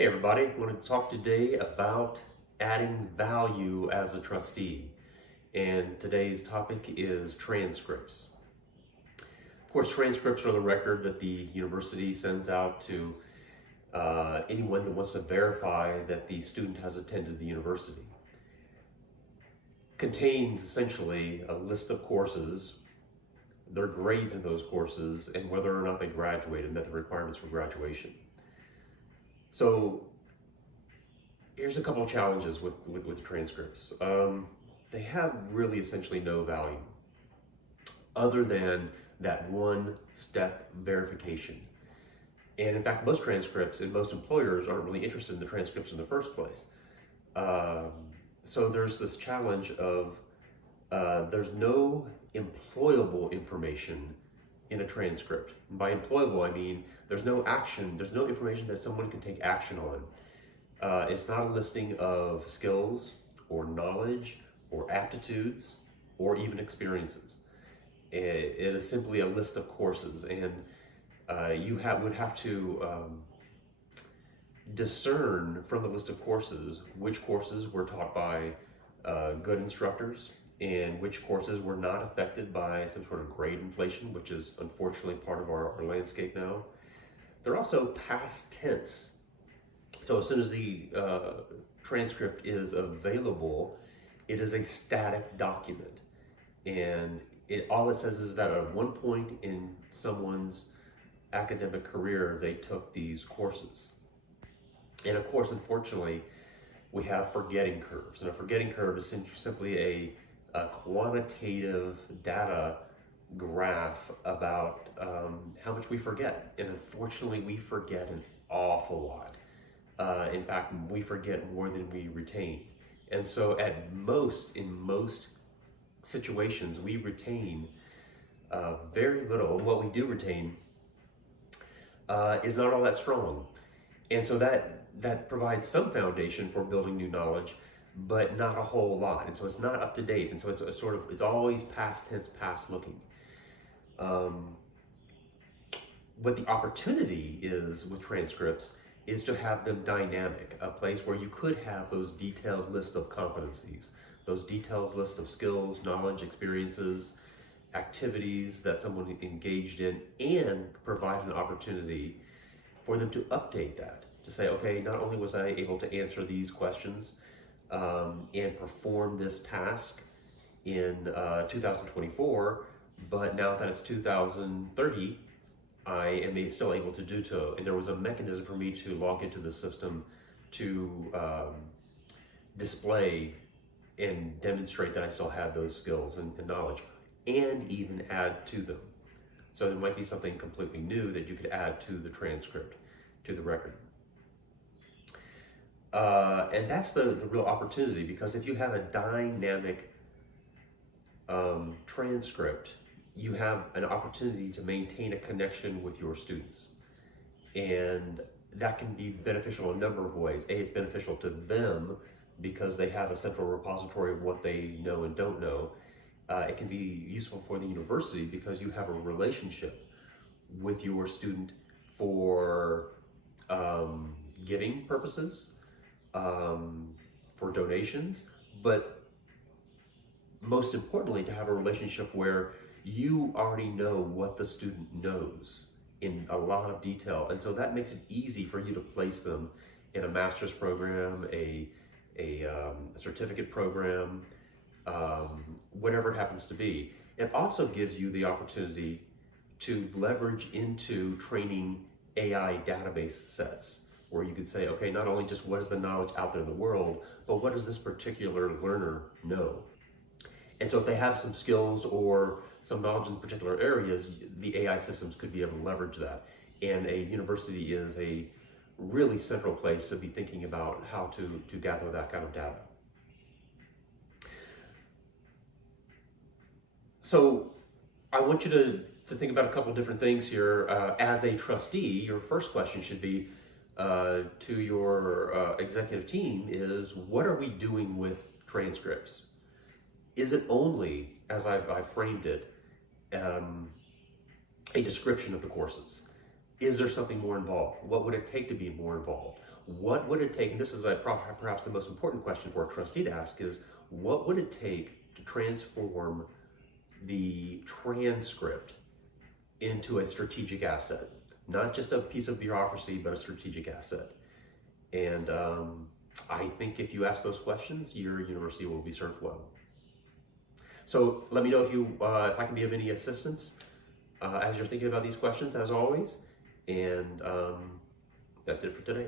Hey everybody, I want to talk today about adding value as a trustee. And today's topic is transcripts. Of course, transcripts are the record that the university sends out to anyone that wants to verify that the student has attended the university. Contains essentially a list of courses, their grades in those courses, and whether or not they graduated, met the requirements for graduation. So here's a couple of challenges with the transcripts. They have really essentially no value other than that one-step verification. And in fact, most transcripts and most employers aren't really interested in the transcripts in the first place. So there's this challenge of there's no employable information in a transcript. And by employable, I mean there's no action, there's no information that someone can take action on. It's not a listing of skills or knowledge or aptitudes or even experiences. It is simply a list of courses, and you would have to discern from the list of courses which courses were taught by good instructors and which courses were not affected by some sort of grade inflation, which is unfortunately part of our landscape now. They're also past tense. So as soon as the transcript is available, it is a static document. And all it says is that at one point in someone's academic career, they took these courses. And of course, unfortunately, we have forgetting curves. And a forgetting curve is simply a quantitative data graph about how much we forget. And unfortunately, we forget an awful lot. In fact, we forget more than we retain. And so in most situations, we retain very little. And what we do retain is not all that strong. And so that provides some foundation for building new knowledge, but not a whole lot. And so it's not up to date. And so it's always past tense, past looking. What the opportunity is with transcripts is to have them dynamic, a place where you could have those detailed list of competencies, those detailed list of skills, knowledge, experiences, activities that someone engaged in, and provide an opportunity for them to update that, to say, okay, not only was I able to answer these questions and perform this task in 2024, but now that it's 2030, I am still able to do so. And there was a mechanism for me to log into the system to display and demonstrate that I still had those skills and knowledge, and even add to them. So there might be something completely new that you could add to the transcript, to the record. And that's the real opportunity, because if you have a dynamic transcript, you have an opportunity to maintain a connection with your students. And that can be beneficial in a number of ways. A, it's beneficial to them because they have a central repository of what they know and don't know. It can be useful for the university because you have a relationship with your student for giving purposes, for donations, but most importantly, to have a relationship where you already know what the student knows in a lot of detail. And so that makes it easy for you to place them in a master's program, a certificate program, whatever it happens to be. It also gives you the opportunity to leverage into training AI database sets, where you could say, okay, not only just what is the knowledge out there in the world, but what does this particular learner know? And so if they have some skills or some knowledge in particular areas, the AI systems could be able to leverage that. And a university is a really central place to be thinking about how to gather that kind of data. So I want you to think about a couple different things here. As a trustee, your first question should be to your executive team is, what are we doing with transcripts? Is it only, as I've framed it, a description of the courses? Is there something more involved? What would it take to be more involved? what would it take, and this is perhaps the most important question for a trustee to ask, is what would it take to transform the transcript into a strategic asset? Not just a piece of bureaucracy, but a strategic asset. And I think if you ask those questions, your university will be served well. So let me know if I can be of any assistance as you're thinking about these questions, as always. And that's it for today.